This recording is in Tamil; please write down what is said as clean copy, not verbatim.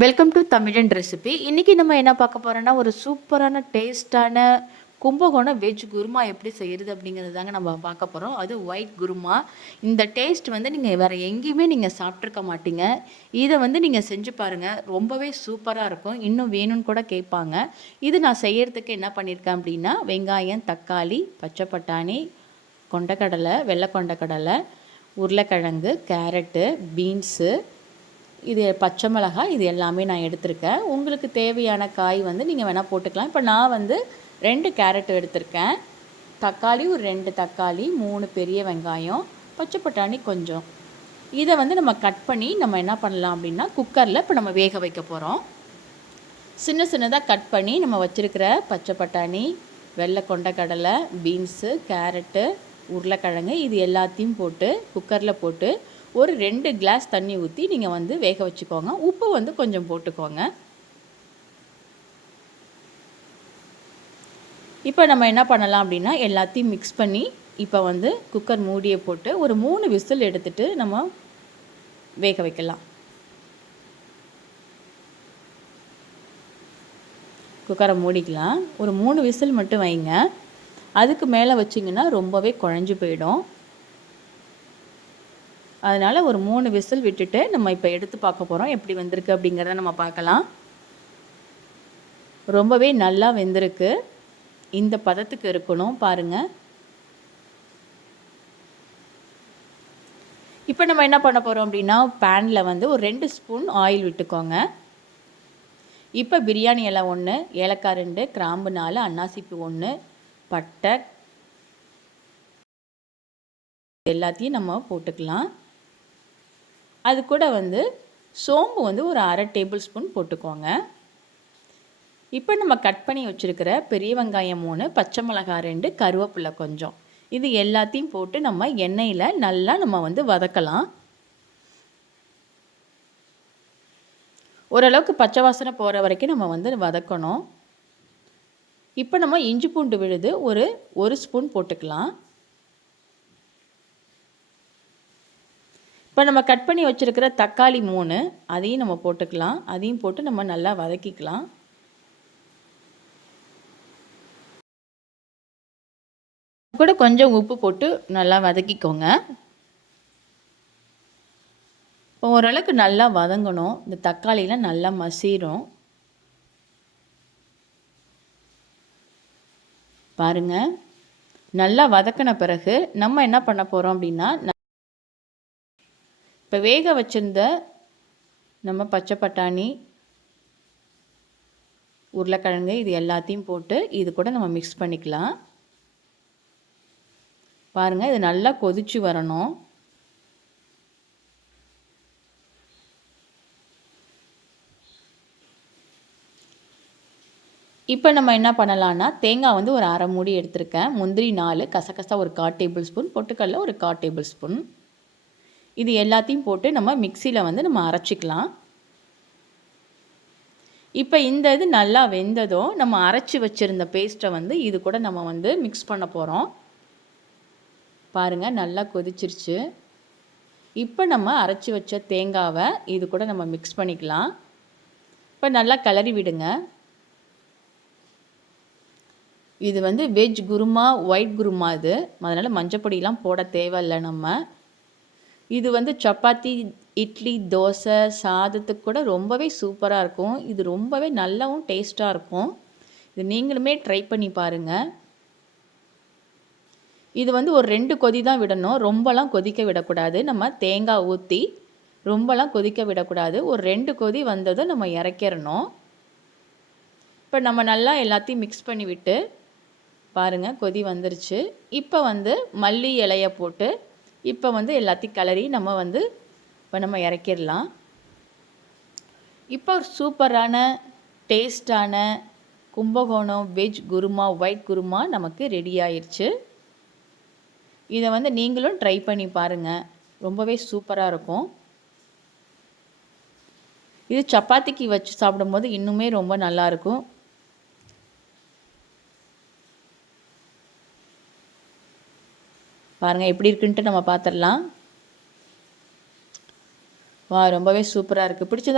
வெல்கம் டு தமிழன் ரெசிபி. இன்றைக்கி நம்ம என்ன பார்க்க போகிறோன்னா, ஒரு சூப்பரான டேஸ்ட்டான கும்பகோணம் வெஜ் குருமா எப்படி செய்கிறது அப்படிங்கிறது தாங்க நம்ம பார்க்க போகிறோம். அது ஒயிட் குருமா. இந்த டேஸ்ட் வந்து நீங்கள் வேறு எங்கேயுமே நீங்கள் சாப்பிட்ருக்க மாட்டீங்க. இதை வந்து நீங்கள் செஞ்சு பாருங்கள், ரொம்பவே சூப்பராக இருக்கும். இன்னும் வேணும்னு கூட கேட்பாங்க. இது நான் செய்கிறதுக்கு என்ன பண்ணியிருக்கேன் அப்படின்னா, வெங்காயம், தக்காளி, பச்சை பட்டாணி, கொண்டக்கடலை, வெள்ளை கொண்டக்கடலை, உருளைக்கிழங்கு, கேரட்டு, பீன்ஸு, இது பச்சை மிளகாய், இது எல்லாமே நான் எடுத்திருக்கேன். உங்களுக்கு தேவையான காய் வந்து நீங்கள் வேணால் போட்டுக்கலாம். இப்போ நான் வந்து 2 கேரட் எடுத்திருக்கேன். தக்காளி ஒரு 2 தக்காளி, 3 பெரிய வெங்காயம், பச்சை பட்டாணி கொஞ்சம். இதை வந்து நம்ம கட் பண்ணி நம்ம என்ன பண்ணலாம் அப்படின்னா, குக்கரில் இப்போ நம்ம வேக வைக்க போகிறோம். சின்ன சின்னதாக கட் பண்ணி நம்ம வச்சுருக்கிற பச்சை பட்டாணி, வெள்ளை கொண்டக்கடலை, பீன்ஸு, கேரட்டு, உருளைக்கிழங்கு இது எல்லாத்தையும் போட்டு குக்கரில் போட்டு ஒரு 2 கிளாஸ் தண்ணி ஊற்றி நீங்கள் வந்து வேக வச்சுக்கோங்க. உப்பு வந்து கொஞ்சம் போட்டுக்கோங்க. இப்போ நம்ம என்ன பண்ணலாம் அப்படின்னா, எல்லாத்தையும் மிக்ஸ் பண்ணி இப்போ வந்து குக்கர் மூடியை போட்டு ஒரு 3 விசில் எடுத்துகிட்டு நம்ம வேக வைக்கலாம். குக்கரை மூடிக்கலாம். ஒரு 3 விசில் மட்டும் வைங்க. அதுக்கு மேலே வச்சிங்கன்னா ரொம்பவே குழஞ்சி போயிடும். அதனால் ஒரு 3 விசில் விட்டுட்டு நம்ம இப்போ எடுத்து பார்க்க போகிறோம். எப்படி வெந்திருக்கு அப்படிங்கிறத நம்ம பார்க்கலாம். ரொம்பவே நல்லா வெந்திருக்கு. இந்த பதத்துக்கு இருக்கணும் பாருங்கள். இப்போ நம்ம என்ன பண்ண போகிறோம் அப்படின்னா, பேனில் வந்து ஒரு 2 ஸ்பூன் ஆயில் விட்டுக்கோங்க. இப்போ பிரியாணி இலை 1, ஏலக்காய் 2, கிராம்பு 4, அன்னாசிப்பூ 1, பட்டை எல்லாத்தையும் நம்ம போட்டுக்கலாம். அது கூட வந்து சோம்பு வந்து ஒரு 1/2 டேபிள் ஸ்பூன் போட்டுக்கோங்க. இப்போ நம்ம கட் பண்ணி வச்சுருக்கிற பெரிய வெங்காயம் 3, பச்சை மிளகாய் 2, கருவேப்பிலை கொஞ்சம், இது எல்லாத்தையும் போட்டு நம்ம எண்ணெயில் நல்லா நம்ம வந்து வதக்கலாம். ஓரளவுக்கு பச்சை வாசனை போகிற வரைக்கும் நம்ம வந்து வதக்கணும். இப்போ நம்ம இஞ்சி பூண்டு விழுது ஒரு ஸ்பூன் போட்டுக்கலாம். இப்போ நம்ம கட் பண்ணி வச்சுருக்கிற தக்காளி 3 அதையும் நம்ம போட்டுக்கலாம். அதையும் போட்டு நம்ம நல்லா வதக்கிக்கலாம். கூட கொஞ்சம் உப்பு போட்டு நல்லா வதக்கிக்கோங்க. இப்போ ஓரளவுக்கு நல்லா வதங்கணும். இந்த தக்காளிலாம் நல்லா மசிரும். பாருங்கள், நல்லா வதக்கின பிறகு நம்ம என்ன பண்ண போகிறோம் அப்படின்னா, இப்போ வேக வச்சுருந்த நம்ம பச்சை பட்டாணி, உருளைக்கிழங்கு இது எல்லாத்தையும் போட்டு இது கூட நம்ம மிக்ஸ் பண்ணிக்கலாம். பாருங்கள், இது நல்லா கொதிச்சு வரணும். இப்போ நம்ம என்ன பண்ணலான்னா, தேங்காய் வந்து ஒரு 1/2 மூடி எடுத்திருக்கேன். முந்திரி 4, கசகசா ஒரு 1/4 டேபிள் ஸ்பூன், பொட்டுக்கடலை ஒரு 1/4 டேபிள் ஸ்பூன், இது எல்லாத்தையும் போட்டு நம்ம மிக்சியில் வந்து நம்ம அரைச்சிக்கலாம். இப்போ இந்த இது நல்லா வெந்ததும் நம்ம அரைச்சி வச்சுருந்த பேஸ்ட்டை வந்து இது கூட நம்ம வந்து மிக்ஸ் பண்ண போகிறோம். பாருங்கள், நல்லா கொதிச்சிருச்சு. இப்போ நம்ம அரைச்சி வச்ச தேங்காவை இது கூட நம்ம மிக்ஸ் பண்ணிக்கலாம். இப்போ நல்லா கிளறி விடுங்க. இது வந்து வெஜ் குருமா, ஒயிட் குருமா இது. அதனால் மஞ்சப்பொடியெலாம் போட தேவையில்லை நம்ம. இது வந்து சப்பாத்தி, இட்லி, தோசை, சாதத்துக்கு கூட ரொம்பவே சூப்பராக இருக்கும். இது ரொம்பவே நல்லாவும் டேஸ்ட்டாக இருக்கும். இது நீங்களுமே ட்ரை பண்ணி பாருங்கள். இது வந்து ஒரு 2 கொதி தான் விடணும். ரொம்பலாம் கொதிக்க விடக்கூடாது. நம்ம தேங்காய் ஊற்றி ரொம்பலாம் கொதிக்க விடக்கூடாது. ஒரு 2 கொதி வந்ததும் நம்ம இறக்கிடணும். இப்போ நம்ம நல்லா எல்லாத்தையும் மிக்ஸ் பண்ணி விட்டு பாருங்கள், கொதி வந்துருச்சு. இப்போ வந்து மல்லி இலையை போட்டு இப்போ வந்து எல்லாத்தையும் கிளறி நம்ம வந்து இப்போ நம்ம இறக்கிடலாம். இப்போ ஒரு சூப்பரான டேஸ்டான கும்பகோணம் வெஜ் குருமா, ஒயிட் குருமா நமக்கு ரெடி ஆயிடுச்சு. இதை வந்து நீங்களும் ட்ரை பண்ணி பாருங்கள், ரொம்பவே சூப்பராக இருக்கும். இது சப்பாத்திக்கு வச்சு சாப்பிடும்போது இன்னுமே ரொம்ப நல்லாயிருக்கும். பாருங்கள் எப்படி இருக்குன்ட்டு நம்ம பார்த்துடலாம். வா, ரொம்பவே சூப்பராக இருக்குது. பிடிச்சதா